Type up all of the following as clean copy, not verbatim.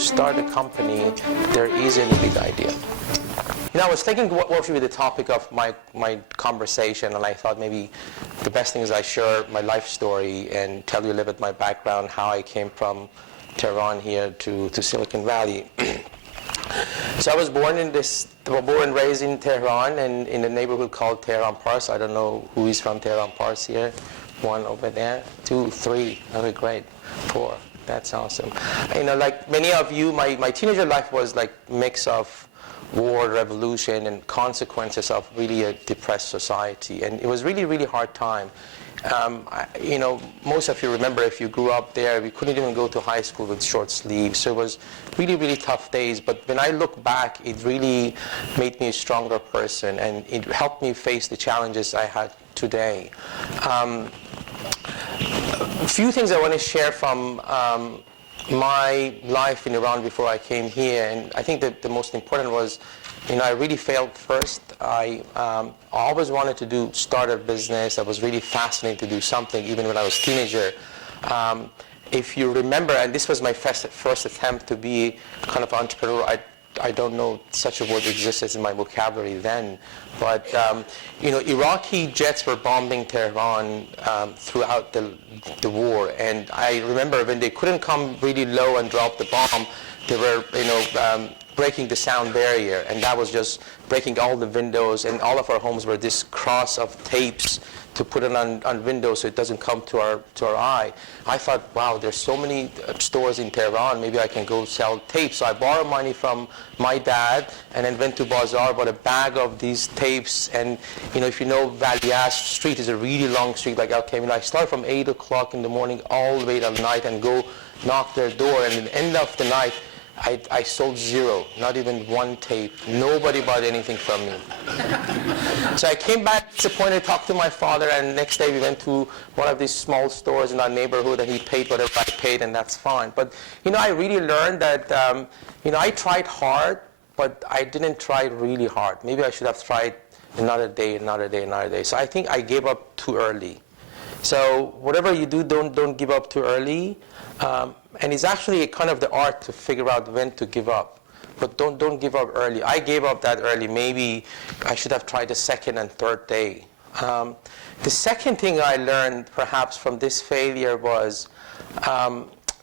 start a company, there is any big idea. I was thinking what should be the topic of my conversation, and I thought maybe the best thing is I share my life story and tell you a little bit my background, how I came from Tehran here to Silicon Valley. So I was born and raised in Tehran, and in a neighborhood called Tehran Pars. I don't know who is from Tehran Pars here. One over there, 2, 3. Okay, great. 4. That's awesome. Like many of you, my teenager life was like mix of war, revolution, and consequences of really a depressed society. And it was really, really hard time. Most of you remember if you grew up there, we couldn't even go to high school with short sleeves. So it was really, really tough days. But when I look back, it really made me a stronger person, and it helped me face the challenges I had today. A few things I want to share from my life in Iran before I came here, and I think that the most important was, I really failed first. I always wanted to start a business. I was really fascinated to do something, even when I was a teenager. If you remember, and this was my first attempt to be kind of entrepreneur. I don't know such a word existed in my vocabulary then, but Iraqi jets were bombing Tehran throughout the war, and I remember when they couldn't come really low and drop the bomb, they were breaking the sound barrier, and that was just breaking all the windows, and all of our homes were this cross of tapes to put it on windows so it doesn't come to our eye. I thought, wow, there's so many stores in Tehran, maybe I can go sell tapes. So I borrowed money from my dad and then went to Bazaar, bought a bag of these tapes. And if you know Valias Street is a really long street, like I start from 8 o'clock in the morning all the way till night and go knock their door, and at the end of the night I sold 0, not even one tape. Nobody bought anything from me. So I came back disappointed, talked to my father, and next day we went to one of these small stores in our neighborhood, and he paid whatever I paid, and that's fine. But I really learned that I tried hard, but I didn't try really hard. Maybe I should have tried another day, another day, another day. So I think I gave up too early. So whatever you do, don't give up too early. And it's actually kind of the art to figure out when to give up. But don't give up early. I gave up that early. Maybe I should have tried the second and third day. The second thing I learned perhaps from this failure was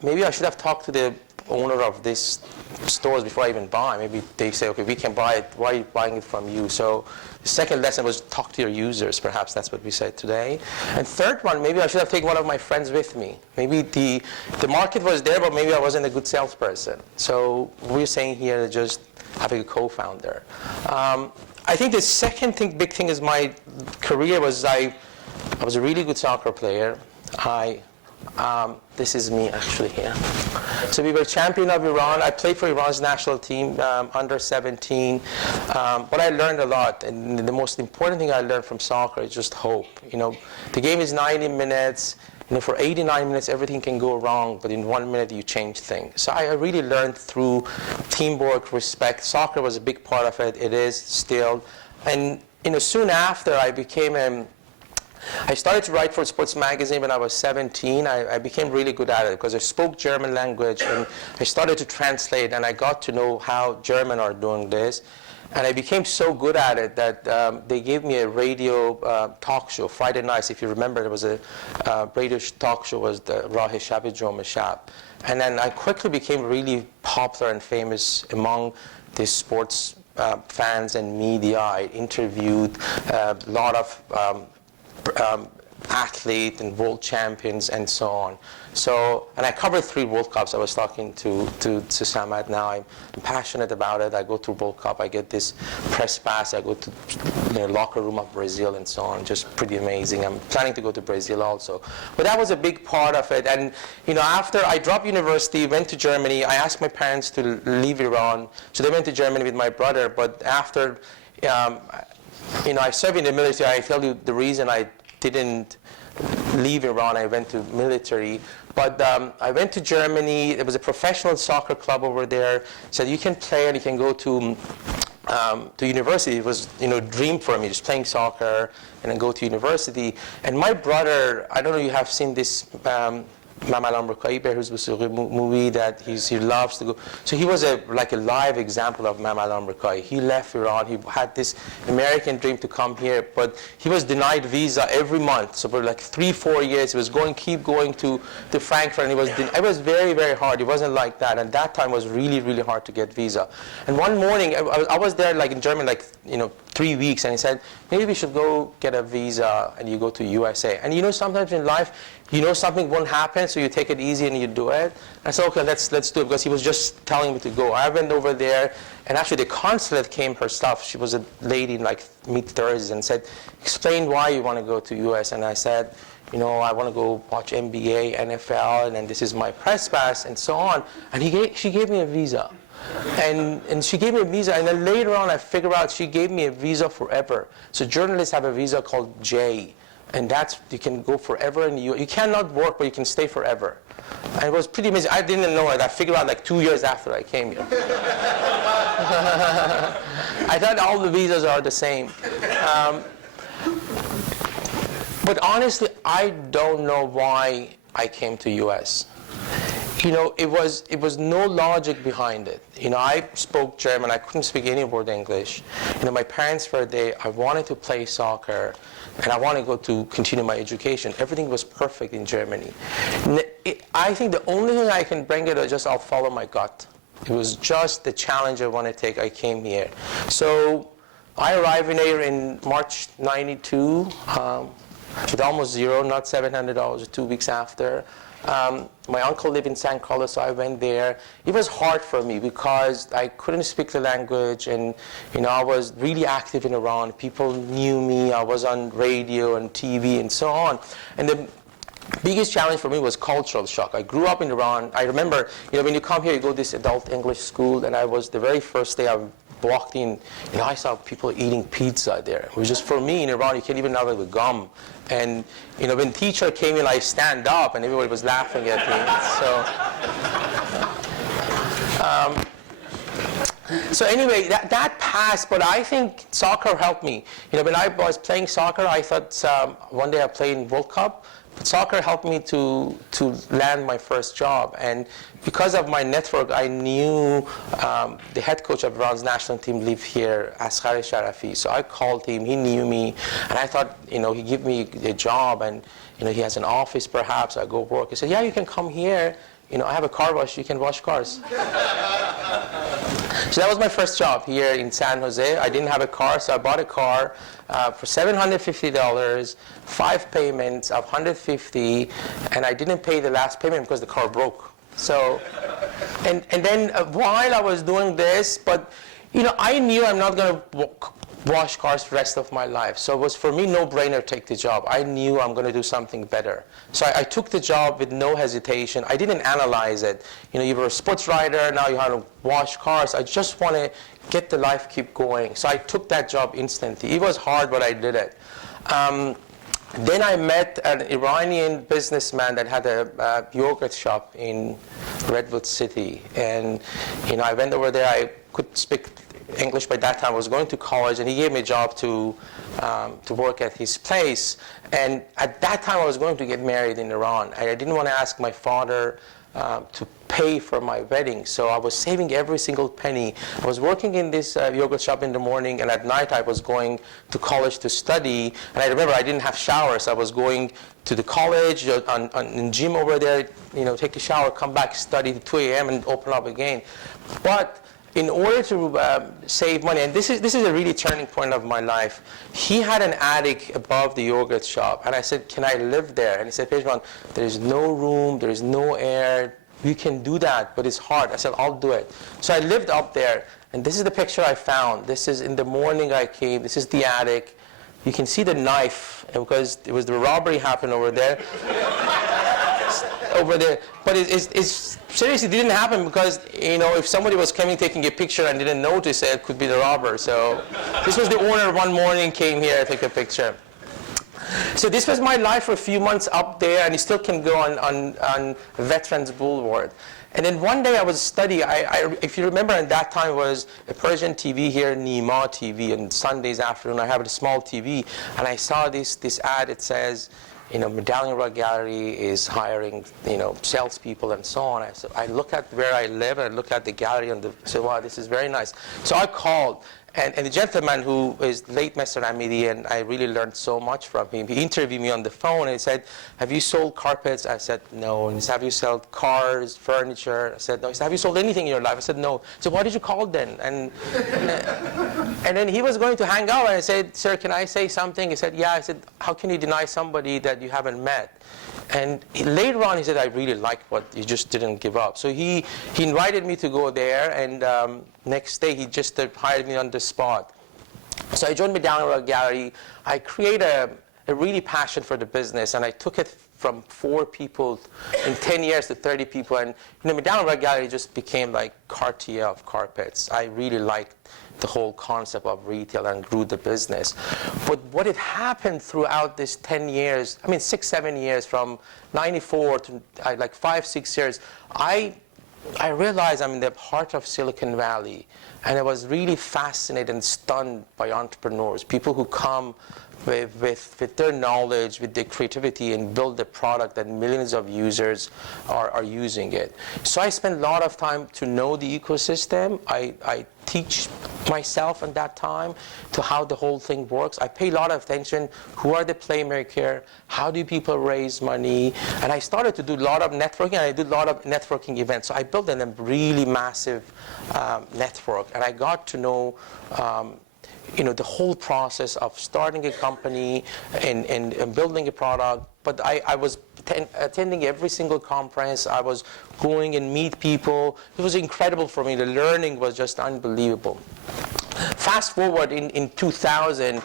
maybe I should have talked to the owner of this stores before I even buy. Maybe they say, okay, we can buy it. Why are you buying it from you? So the second lesson was talk to your users. Perhaps that's what we said today. And third one, maybe I should have taken one of my friends with me. Maybe the market was there, but maybe I wasn't a good salesperson. So we're saying here just having a co-founder. I think the second big thing is my career was I was a really good soccer player. This is me actually here. So we were champion of Iran. I played for Iran's national team, under 17. But I learned a lot, and the most important thing I learned from soccer is just hope. The game is 90 minutes. For 89 minutes, everything can go wrong, but in 1 minute, you change things. So I really learned through teamwork, respect. Soccer was a big part of it. It is still. And soon after, I started to write for a sports magazine when I was 17. I became really good at it because I spoke German language, and I started to translate, and I got to know how German are doing this. And I became so good at it that they gave me a radio talk show, Friday nights. If you remember, there was a radio talk show, was the Rah Shab Jom Shab. And then I quickly became really popular and famous among the sports fans and media. I interviewed a lot of athletes and world champions and so on. And I covered 3 World Cups. I was talking to Samad now. I'm passionate about it. I go to World Cup. I get this press pass. I go to the locker room of Brazil and so on. Just pretty amazing. I'm planning to go to Brazil also. But that was a big part of it. And after I dropped university, went to Germany, I asked my parents to leave Iran. So they went to Germany with my brother. But after I served in the military. I tell you the reason I didn't leave Iran. I went to military. But I went to Germany. There was a professional soccer club over there. Said you can play and you can go to university. It was a dream for me, just playing soccer and then go to university. And my brother, I don't know if you have seen this محمد آمریکایی بهروز موسیقی movie that he loves to go. So he was like a live example of محمد آمریکایی. He left Iran. He had this American dream to come here, but he was denied visa every month. So for like 3-4 years, he was keep going to Frankfurt, and it was very, very hard. It wasn't like that, and that time was really, really hard to get visa. And one morning, I was there like in Germany, like 3 weeks, and he said, maybe we should go get a visa and you go to USA. And sometimes in life, something won't happen, so you take it easy and you do it. I said, okay, let's do it, because he was just telling me to go. I went over there, and actually the consulate came herself. She was a lady in like mid-30s, and said, explain why you want to go to US. And I said, I want to go watch NBA, NFL, and then this is my press pass, and so on. And she gave me a visa. And she gave me a visa, and then later on I figured out she gave me a visa forever. So journalists have a visa called J, and you can go forever, and you cannot work, but you can stay forever. And it was pretty amazing. I didn't know it. I figured out like 2 years after I came here. I thought all the visas are the same. But honestly, I don't know why I came to US. It was no logic behind it. I spoke German. I couldn't speak any word English. My parents were there. I wanted to play soccer, and I wanted to go to continue my education. Everything was perfect in Germany. I think the only thing I can bring it is just I'll follow my gut. It was just the challenge I want to take. I came here. So I arrived here in March '92 with almost zero, not $700, 2 weeks after. My uncle lived in San Carlos, so I went there. It was hard for me because I couldn't speak the language, and I was really active in Iran. People knew me. I was on radio and TV and so on. And the biggest challenge for me was cultural shock. I grew up in Iran. I remember, when you come here, you go to this adult English school, and I was the very first day I walked in, I saw people eating pizza there. It was just, for me in Iran, you can't even have it with gum. And when teacher came in, I stand up, and everybody was laughing at me. So anyway, that passed, but I think soccer helped me. When I was playing soccer, I thought one day I'd play in World Cup. But soccer helped me to land my first job, and because of my network, I knew the head coach of Iran's national team lived here, Asghar Sharafi. So I called him. He knew me, and I thought, he'd give me a job, and he has an office perhaps. I go work. He said, yeah, you can come here. I have a car wash. You can wash cars. So that was my first job here in San Jose. I didn't have a car, so I bought a car for $750, 5 payments of $150, and I didn't pay the last payment because the car broke. So, and then while I was doing this, but I knew I'm not going to wash cars for the rest of my life. So it was for me no-brainer to take the job. I knew I'm going to do something better. So I took the job with no hesitation. I didn't analyze it. You were a sports writer, now you have to wash cars. I just want to get the life keep going. So I took that job instantly. It was hard, but I did it. Then I met an Iranian businessman that had a yogurt shop in Redwood City. And I went over there. I could speak English by that time. I was going to college, and he gave me a job to work at his place. And at that time, I was going to get married in Iran. I didn't want to ask my father to pay for my wedding, so I was saving every single penny. I was working in this yogurt shop in the morning, and at night I was going to college to study. And I remember I didn't have showers. I was going to the college, in gym over there, take a shower, come back, study to 2 a.m. and open up again. But in order to save money, and this is a really turning point of my life, he had an attic above the yogurt shop, and I said, can I live there? And he said, Pejman, there is no room, there is no air, you can do that, but it's hard. I said, I'll do it. So I lived up there, and this is the picture I found. This is in the morning I came, this is the attic. You can see the knife, because it was the robbery happened over there. But it's seriously didn't happen because if somebody was coming taking a picture and didn't notice it could be the robber. So this was the owner one morning came here to take a picture. So this was my life for a few months up there, and you still can go on Veterans Boulevard. And then one day I was studying. If you remember, at that time was a Persian TV here, Nima TV, and Sundays afternoon I have a small TV, and I saw this ad. It says, Medallion Rug Gallery is hiring, salespeople and so on. So I look at where I live and I look at the gallery and say, wow, this is very nice. So I called. And the gentleman who is late Mr. Amidi, and I really learned so much from him, he interviewed me on the phone and he said, have you sold carpets? I said, no. And he said, have you sold cars, furniture? I said, no. He said, have you sold anything in your life? I said, no. So why did you call then? And then he was going to hang out, and I said, sir, can I say something? He said, yeah. I said, how can you deny somebody that you haven't met? And later on, he said, I really liked what you just didn't give up. So he invited me to go there, and next day he just hired me on the spot. So I joined Medallion Rug Gallery. I created a really passion for the business, and I took it from 4 people in 10 years to 30 people. And Medallion Rug Gallery just became like Cartier of carpets. I really liked the whole concept of retail and grew the business. But what had happened throughout this 10 years, 6, 7 years, from 94 to like 5, 6 years, I realized I'm in the heart of Silicon Valley, and I was really fascinated and stunned by entrepreneurs, people who come with their knowledge, with their creativity, and build a product that millions of users are using it. So I spent a lot of time to know the ecosystem. I teach myself at that time to how the whole thing works. I pay a lot of attention. Who are the playmakers? How do people raise money? And I started to do a lot of networking, and I did a lot of networking events. So I built a really massive network, and I got to know the whole process of starting a company and building a product. But I was attending every single conference. I was going and meet people. It was incredible for me. The learning was just unbelievable. Fast forward in 2000,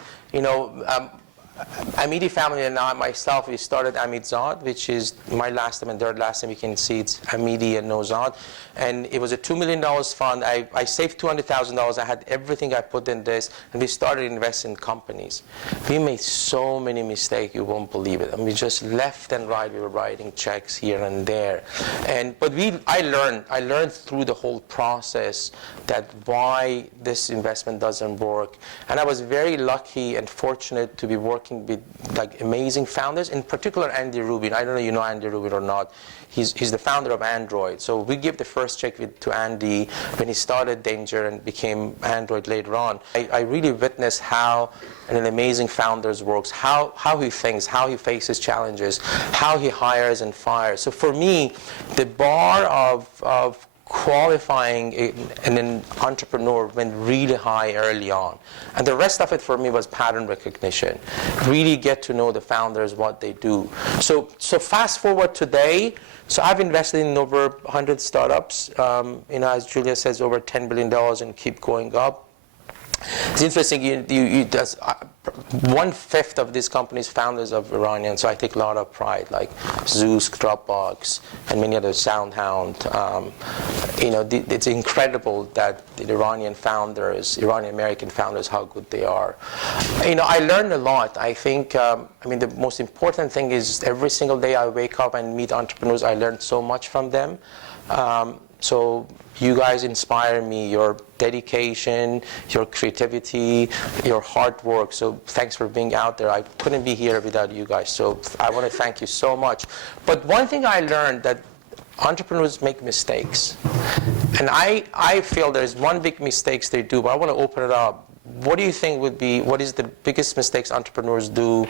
Amidi family and I, myself, we started Nozad, which is my last name and their last name. You can see it's Amidi and Nozad. And it was a $2 million fund. I saved $200,000. I had everything I put in this, and we started investing in companies. We made so many mistakes, you won't believe it. And we just left and right, we were writing checks here and there. But I learned through the whole process that why this investment doesn't work. And I was very lucky and fortunate to be working with like amazing founders, in particular Andy Rubin. I don't know if you know Andy Rubin or not. He's the founder of Android. So we give the first check to Andy when he started Danger and became Android later on. I really witnessed how an amazing founder works, how he thinks, how he faces challenges, how he hires and fires. So for me, the bar of qualifying an entrepreneur went really high early on. And the rest of it for me was pattern recognition. Really get to know the founders, what they do. So fast forward today, so I've invested in over 100 startups. As Julia says, over $10 billion and keep going up. It's interesting, 1/5 of these companies founders of Iranian, so I take a lot of pride, like Zeus, Dropbox, and many other SoundHound. It's incredible that the Iranian American founders, how good they are. I learned a lot. I think, the most important thing is every single day I wake up and meet entrepreneurs, I learned so much from them. So you guys inspire me, your dedication, your creativity, your hard work. So thanks for being out there. I couldn't be here without you guys. So I want to thank you so much. But one thing I learned, that entrepreneurs make mistakes. And I feel there's one big mistake they do, but I want to open it up. What do you think what is the biggest mistakes entrepreneurs do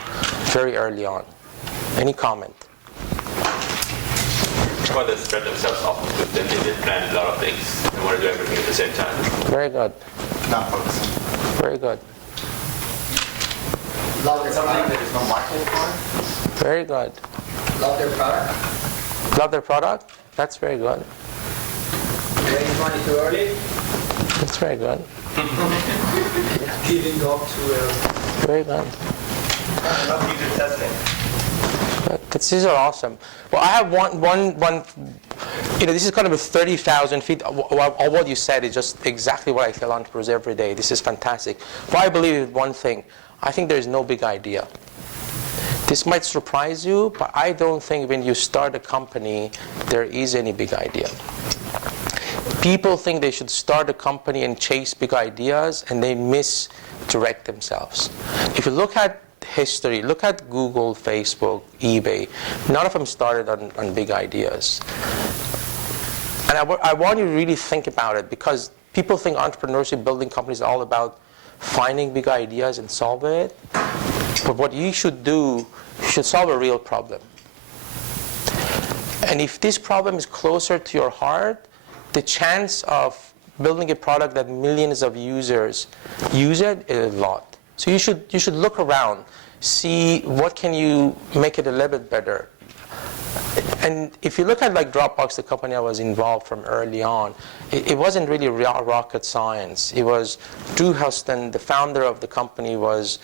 very early on? Any comment? Well, they spread themselves off. They did plan a lot of things. They want to do everything at the same time. Very good. Not focusing. Very good. Love their Something product. that is no marketing for. Very good. Love their product. Love their product? That's very good. Raise money too early. That's very good. Giving up too early. Very good. Not user testing. These are awesome. Well, I have one. This is kind of a 30,000 feet. All what you said is just exactly what I tell entrepreneurs every day. This is fantastic. But I believe in one thing. I think there is no big idea. This might surprise you, but I don't think when you start a company, there is any big idea. People think they should start a company and chase big ideas, and they misdirect themselves. If you look at history, look at Google, Facebook, eBay. None of them started on big ideas. And I want you to really think about it, because people think entrepreneurship, building companies, is all about finding big ideas and solving it. But what you should do, you should solve a real problem. And if this problem is closer to your heart, the chance of building a product that millions of users use it is a lot. So you should look around, see what can you make it a little bit better. And if you look at like Dropbox, the company I was involved from early on, it wasn't really rocket science. It was Drew Houston, the founder of the company, was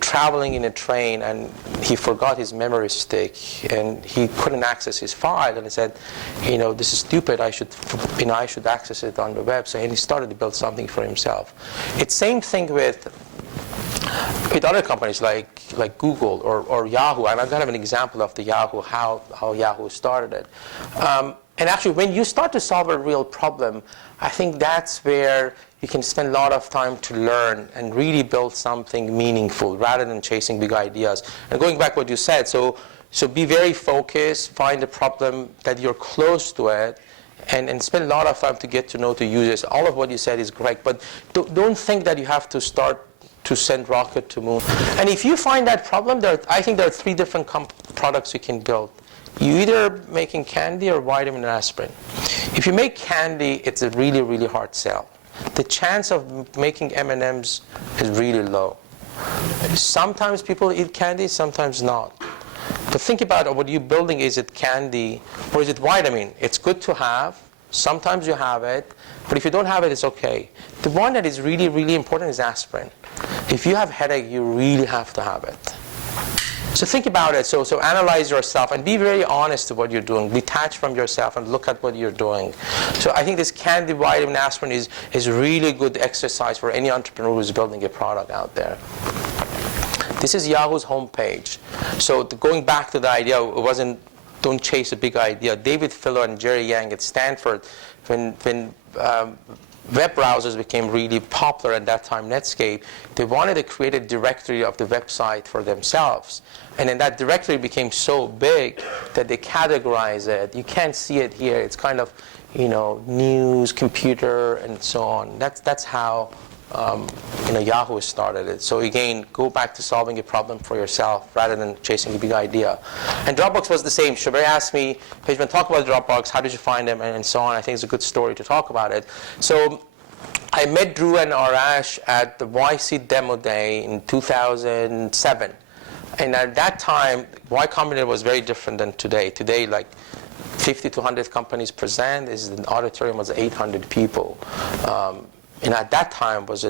traveling in a train, and he forgot his memory stick, and he couldn't access his file, and he said, this is stupid. I should access it on the web. So, and he started to build something for himself. It's same thing with other companies like Google or Yahoo. And I'm going to have an example of the Yahoo, how Yahoo started it. And actually, when you start to solve a real problem, I think that's where you can spend a lot of time to learn and really build something meaningful rather than chasing big ideas. And going back to what you said, so be very focused, find a problem that you're close to it, and spend a lot of time to get to know the users. All of what you said is correct, but don't think that you have to start to send rocket to moon. And if you find that problem, I think there are 3 different products you can build. You either making candy or vitamin and aspirin. If you make candy, it's a really, really hard sell. The chance of making M&Ms is really low. Sometimes people eat candy, sometimes not. But think about what you're building. Is it candy or is it vitamin? It's good to have. Sometimes you have it, but if you don't have it, it's okay. The one that is really, really important is aspirin. If you have headache, you really have to have it. So think about it. So analyze yourself and be very honest to what you're doing. Detach from yourself and look at what you're doing. So I think this candy, vitamin, aspirin is really good exercise for any entrepreneur who's building a product out there. This is Yahoo's homepage. So going back to the idea, it wasn't don't chase a big idea. David Filler and Jerry Yang at Stanford, when web browsers became really popular at that time, Netscape, they wanted to create a directory of the website for themselves. And then that directory became so big that they categorize it. You can't see it here. It's kind of, news, computer, and so on. That's how Yahoo started it. So again, go back to solving a problem for yourself rather than chasing a big idea. And Dropbox was the same. Shabir asked me, Pejman, talk about Dropbox. How did you find them, and so on. I think it's a good story to talk about it. So I met Drew and Arash at the YC Demo Day in 2007. And at that time, Y Combinator was very different than today. Today, like 50 to 100 companies present. The auditorium was 800 people. And at that time was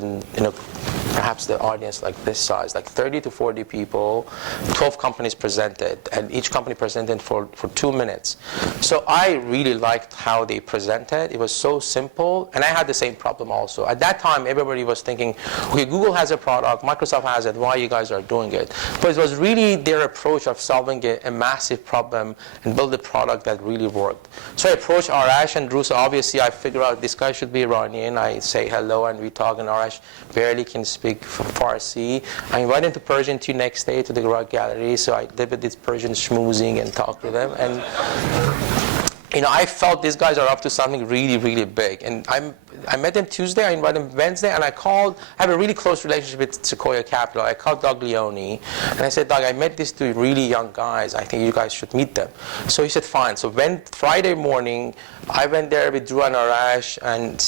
perhaps the audience like this size, like 30 to 40 people, 12 companies presented, and each company presented for 2 minutes. So I really liked how they presented. It was so simple, and I had the same problem also. At that time, everybody was thinking, okay, Google has a product, Microsoft has it, why you guys are doing it? But it was really their approach of solving a massive problem and build a product that really worked. So I approached Arash and Drew, so obviously I figured out this guy should be Iranian. I say hello and we talk, and Arash barely can speak Farsi. I invited him to Persian Tea next day to the Rock Gallery, so I did with this Persian schmoozing and talked to them. And I felt these guys are up to something really, really big. And I met them Tuesday, I invited them Wednesday, and I have a really close relationship with Sequoia Capital. I called Doug Leone, and I said, Doug, I met these 2 really young guys. I think you guys should meet them. So he said, fine. So Friday morning, I went there with Drew and Arash and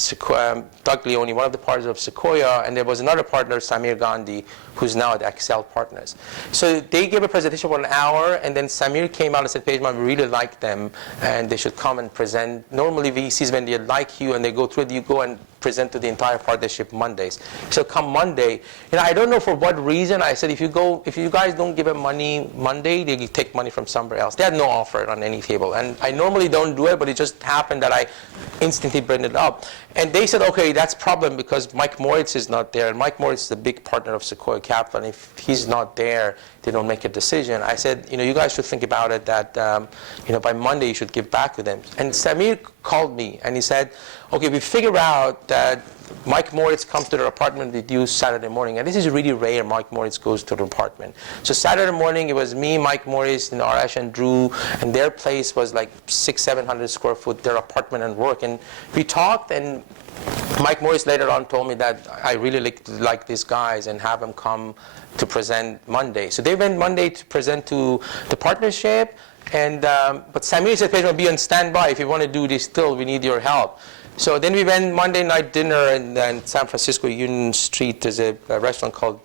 Doug Leone, one of the partners of Sequoia, and there was another partner, Samir Gandhi, who's now at Excel Partners. So they gave a presentation for an hour, and then Samir came out and said, Pejman, we really like them, and they should come and present. Normally VCs, when they like you and they go through it, you go and present to the entire partnership Mondays. So come Monday, I don't know for what reason. I said, if you guys don't give them money Monday, they take money from somewhere else. They had no offer on any table, and I normally don't do it, but it just happened that I instantly bring it up. And they said, okay, that's a problem because Mike Moritz is not there, and Mike Moritz is the big partner of Sequoia Capital, and if he's not there, they don't make a decision. I said, you guys should think about it that, by Monday you should give back to them. And Samir called me and he said, okay, we figured out that Mike Moritz comes to their apartment with you Saturday morning. And this is really rare, Mike Moritz goes to the apartment. So Saturday morning, it was me, Mike Moritz, and Arash and Drew, and their place was like 600-700 square foot, their apartment and work. And we talked, and Mike Moritz later on told me that I really like these guys and have them come to present Monday. So they went Monday to present to the partnership, and but Samir said, Pejman, be on standby. If you want to do this still, we need your help. So then we went Monday night dinner in San Francisco, Union Street. There's a restaurant called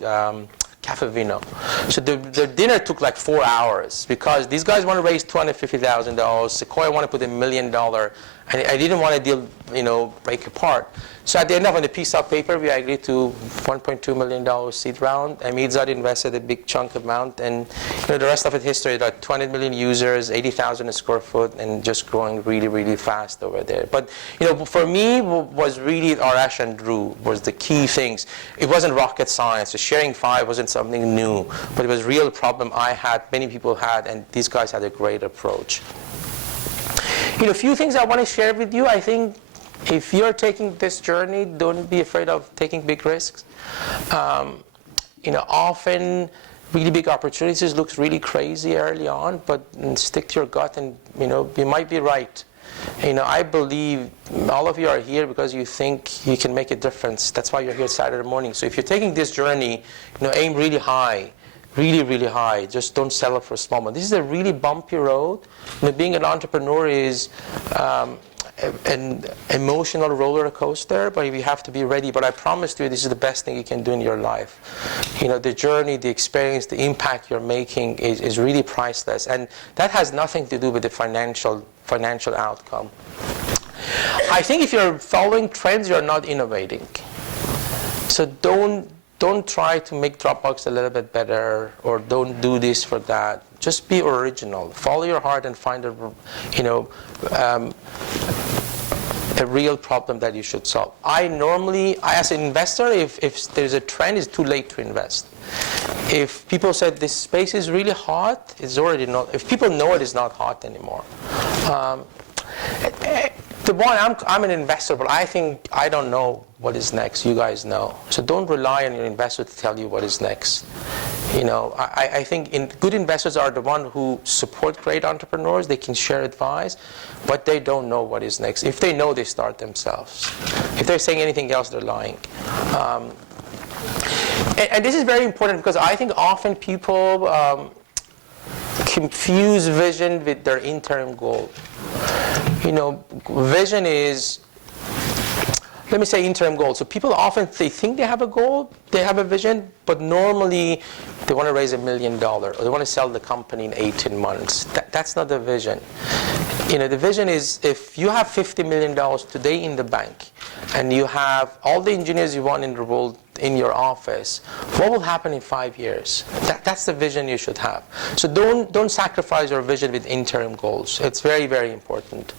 Cafe Vino. So the dinner took like 4 hours because these guys want to raise $250,000. Sequoia want to put $1 million. And I didn't want to deal, break apart. So at the end of on the piece of paper, we agreed to $1.2 million seed round. And Nozad invested a big chunk amount. And the rest of it history, like 20 million users, 80,000 square foot, and just growing really, really fast over there. But for me, was really Arash and Drew was the key things. It wasn't rocket science. The sharing 5 wasn't something new, but it was a real problem I had, many people had, and these guys had a great approach. A few things I want to share with you. I think if you're taking this journey, don't be afraid of taking big risks. Often really big opportunities looks really crazy early on, but stick to your gut, and you might be right. I believe all of you are here because you think you can make a difference. That's why you're here Saturday morning. So if you're taking this journey, aim really high. Really, really high. Just don't settle for small money. This is a really bumpy road. Being an entrepreneur is an emotional roller coaster, but you have to be ready. But I promise you, this is the best thing you can do in your life. The journey, the experience, the impact you're making is really priceless. And that has nothing to do with the financial outcome. I think if you're following trends, you're not innovating. So don't try to make Dropbox a little bit better, or don't do this for that. Just be original. Follow your heart and find a real problem that you should solve. I as an investor, if there's a trend, it's too late to invest. If people said this space is really hot, it's already not. If people know it is not hot anymore. I'm an investor, but I don't know what is next. You guys know. So don't rely on your investor to tell you what is next. I think good investors are the ones who support great entrepreneurs. They can share advice, but they don't know what is next. If they know, they start themselves. If they're saying anything else, they're lying. And this is very important because I think often people confuse vision with their interim goal. Vision is, let me say interim goal. So people often, they think they have a goal, they have a vision, but normally they want to raise $1 million or they want to sell the company in 18 months. That's not the vision. The vision is if you have $50 million today in the bank and you have all the engineers you want in the world in your office, what will happen in 5 years? That's the vision you should have. So don't sacrifice your vision with interim goals. It's very, very important.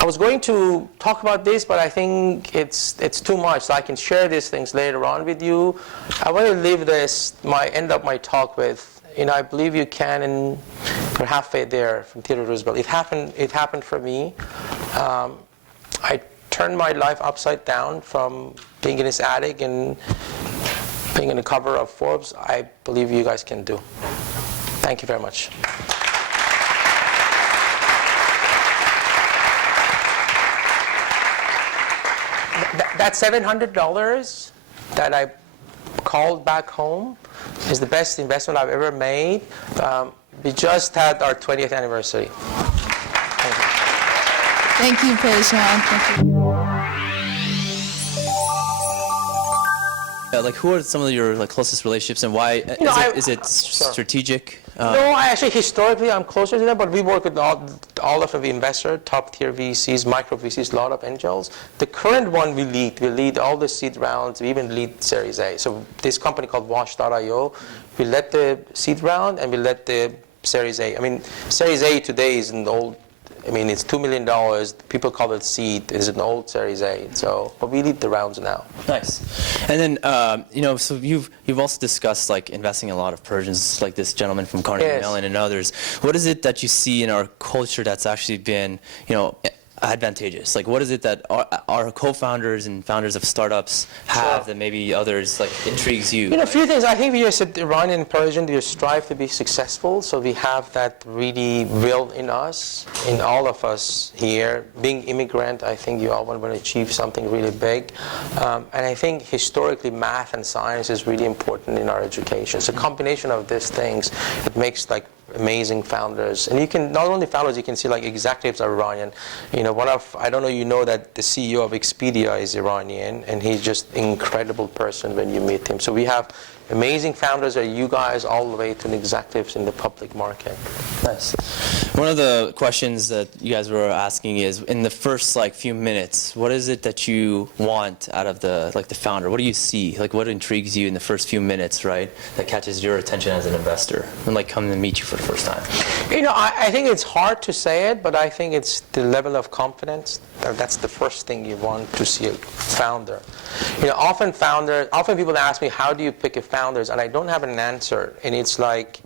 I was going to talk about this, but I think it's too much. So I can share these things later on with you. I want to leave end up my talk with, I believe you can, and you're halfway there from Theodore Roosevelt. It happened for me. I turned my life upside down from being in this attic and being on the cover of Forbes. I believe you guys can do. Thank you very much. That $700 that I called back home is the best investment I've ever made. We just had our 20th anniversary. Thank you, Pejman. Thank you. Who are some of your closest relationships, and why is it strategic? No, historically I'm closer to them, but we work with all of the investors, top tier VCs, micro VCs, a lot of angels. The current one we lead all the seed rounds, we even lead Series A. So this company called Wash.io, we led the seed round and we led the Series A. Series A today is an old, it's $2 million. People call it seed. It's an old Series A. So, but we lead the rounds now. Nice. And then, so you've also discussed investing in a lot of Persians, like this gentleman from Carnegie Mellon and others. What is it that you see in our culture that's actually been, advantageous? Like, what is it that our co-founders and founders of startups have that maybe others like intrigues you? You know, a few things. I think we as Iranian and Persian, we strive to be successful, so we have that really will in us, in all of us here. Being immigrant, I think you all want to achieve something really big. And I think historically math and science is really important in our education. So a combination of these things, it makes like amazing founders. And you can, not only founders, you can see like executives are Iranian. You know, I don't know, you know that the CEO of Expedia is Iranian, and he's just an incredible person when you meet him. So we have amazing founders, are you guys, all the way to the executives in the public market. Nice. One of the questions that you guys were asking is, in the first like few minutes, what is it that you want out of the founder? What do you see? Like, what intrigues you in the first few minutes, right, that catches your attention as an investor and like come to meet you for the first time? You know, I think it's hard to say it, but I think it's the level of confidence. That's the first thing you want to see a founder. You know, often people ask me, how do you pick a founders? And I don't have an answer. And it's like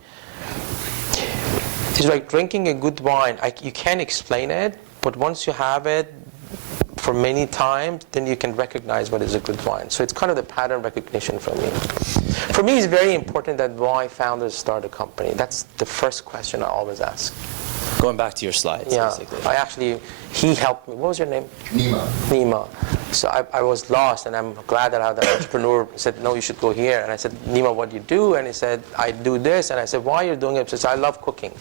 drinking a good wine. You can't explain it, but once you have it for many times, then you can recognize what is a good wine. So it's kind of the pattern recognition for me. For me, it's very important that why founders start a company. That's the first question I always ask. Going back to your slides, yeah, basically. He helped me. What was your name? Nima. So I was lost, and I'm glad that I had an entrepreneur said, no, you should go here. And I said, Nima, what do you do? And he said, I do this. And I said, why are you doing it? He says, I love cooking.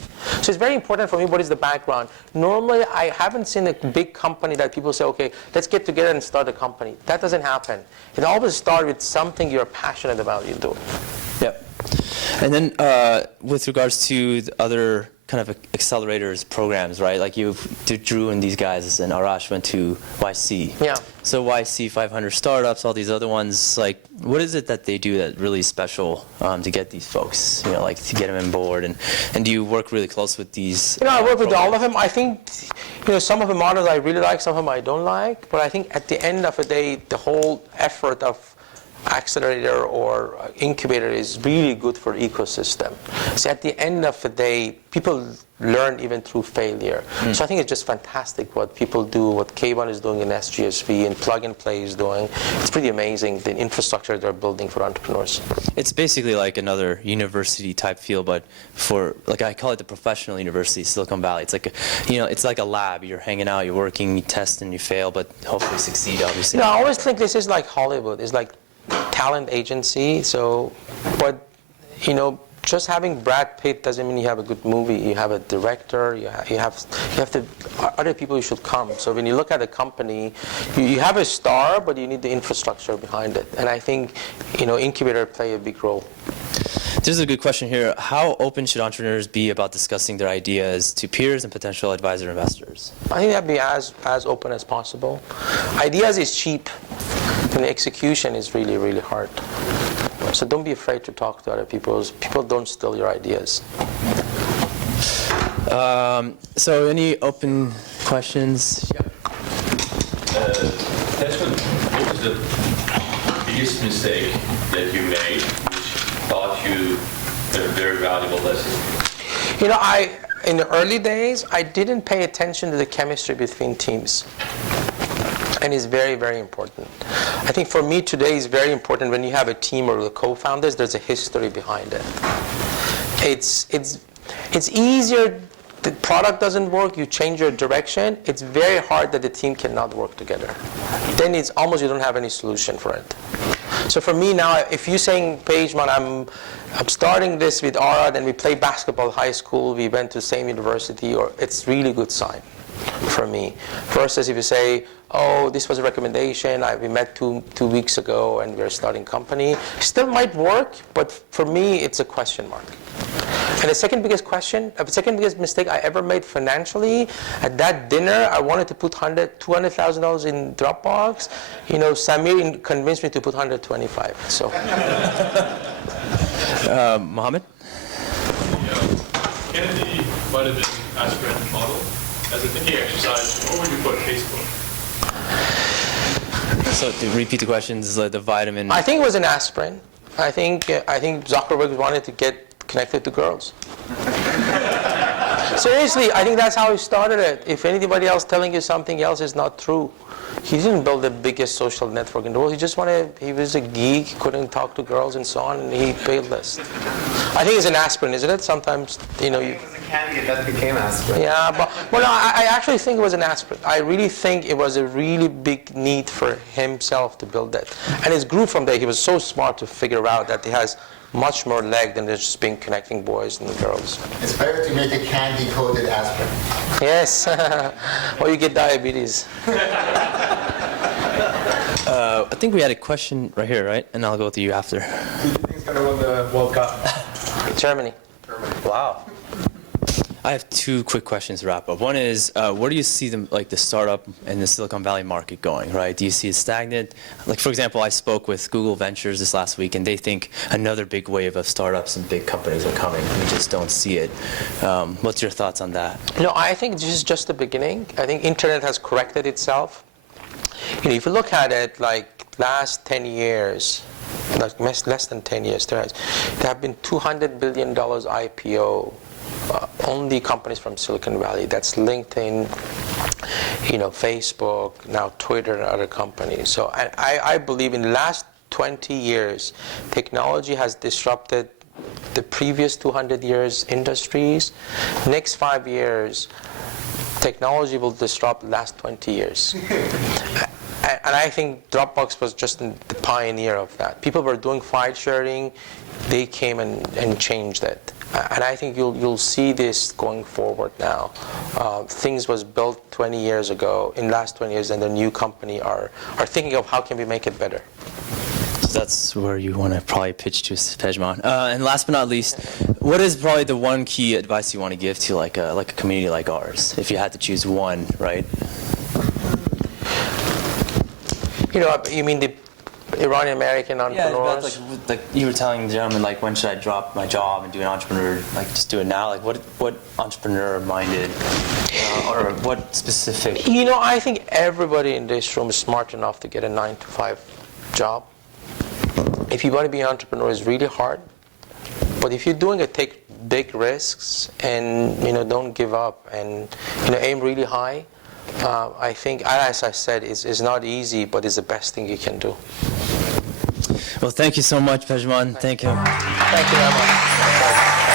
So it's very important for me, what is the background? Normally, I haven't seen a big company that people say, okay, let's get together and start a company. That doesn't happen. It always starts with something you're passionate about you do. Yep. And then with regards to the other kind of accelerators programs, right? Like Drew and these guys and Arash went to YC. Yeah. So YC 500 startups, all these other ones, like what is it that they do that really special to get these folks, you know, like to get them on board? And do you work really close with these? You know, I work with all of them. I think, you know, some of the models I really like, some of them I don't like. But I think at the end of the day, the whole effort of accelerator or incubator is really good for ecosystem. So at the end of the day, people learn even through failure. So I think it's just fantastic what people do, what Pejman is doing in SGSV and Plug and Play is doing. It's pretty amazing, the infrastructure they're building for entrepreneurs. It's basically like another university type feel, but for, like, I call it the professional university, Silicon Valley. It's like it's like a lab. You're hanging out, you're working, you test and you fail, but hopefully succeed, obviously. No, I always think this is like Hollywood. It's like talent agency. So, but you know, just having Brad Pitt doesn't mean you have a good movie. You have a director. You have to other people you should come. So when you look at a company, you have a star, but you need the infrastructure behind it. And I think, you know, incubator play a big role. There's a good question here. How open should entrepreneurs be about discussing their ideas to peers and potential advisor investors? I think that'd be as open as possible. Ideas is cheap, and execution is really, really hard. So don't be afraid to talk to other people. People don't steal your ideas. So any open questions? What was the biggest mistake that you made which taught you a very valuable lesson? You know, in the early days, I didn't pay attention to the chemistry between teams. And it's very, very important. I think for me today is very important when you have a team or the co-founders, there's a history behind it. It's easier, the product doesn't work, you change your direction. It's very hard that the team cannot work together. Then it's almost you don't have any solution for it. So for me now, if you're saying, Pejman, I'm starting this with Ara, then we play basketball high school, we went to the same university, or it's really good sign for me. Versus if you say, oh, this was a recommendation, we met two weeks ago and we're starting company. Still might work, but for me, it's a question mark. And the second biggest mistake I ever made financially, at that dinner, I wanted to put $200,000 in Dropbox. You know, Samir convinced me to put 125. So, Mohammed? Kennedy might have been aspirin model as a thinking exercise. What would you put Facebook? So to repeat the questions, the vitamin. I think it was an aspirin. I think Zuckerberg wanted to get connected to girls. Seriously, I think that's how he started it. If anybody else telling you something else is not true, he didn't build the biggest social network in the world. He was a geek, couldn't talk to girls and so on, and he built this. I think it's an aspirin, isn't it? Sometimes, you know, It was a candy that became aspirin. yeah, but well, no, I actually think it was an aspirin. I really think it was a really big need for himself to build that. And it grew from there. He was so smart to figure out that it has much more leg than just being connecting boys and girls. It's better to make a candy-coated aspirin. Yes, or you get diabetes. I think we had a question right here, right? And I'll go with you after. Who do you think is going to win the World Cup? Germany. Wow. I have two quick questions to wrap up. One is, where do you see the startup and the Silicon Valley market going, right? Do you see it stagnant? Like, for example, I spoke with Google Ventures this last week, and they think another big wave of startups and big companies are coming. We just don't see it. What's your thoughts on that? No, I think this is just the beginning. I think internet has corrected itself. You know, if you look at it, like last 10 years, like less than 10 years, there have been $200 billion IPO. Only companies from Silicon Valley. That's LinkedIn, you know, Facebook, now Twitter and other companies. So I believe in the last 20 years, technology has disrupted the previous 200 years industries. Next 5 years, technology will disrupt the last 20 years. And I think Dropbox was just the pioneer of that. People were doing file sharing. They came and changed it. And I think you'll see this going forward now. Things was built 20 years ago, in the last 20 years, and the new company are thinking of how can we make it better. So that's where you want to probably pitch to Pejman. And last but not least, what is probably the one key advice you want to give to like a community like ours, if you had to choose one, right? You know, you mean the Iranian American Yeah, entrepreneurs? like you were telling the gentleman, like, when should I drop my job and do an entrepreneur, like just do it now? Like what entrepreneur-minded or what specific? You know, I think everybody in this room is smart enough to get a 9-to-5 job. If you want to be an entrepreneur, it's really hard. But if you're doing it, take big risks and, you know, don't give up and, you know, aim really high. I think, as I said, it's not easy, but it's the best thing you can do. Well, thank you so much, Pejman. Thank you. Thank you very much.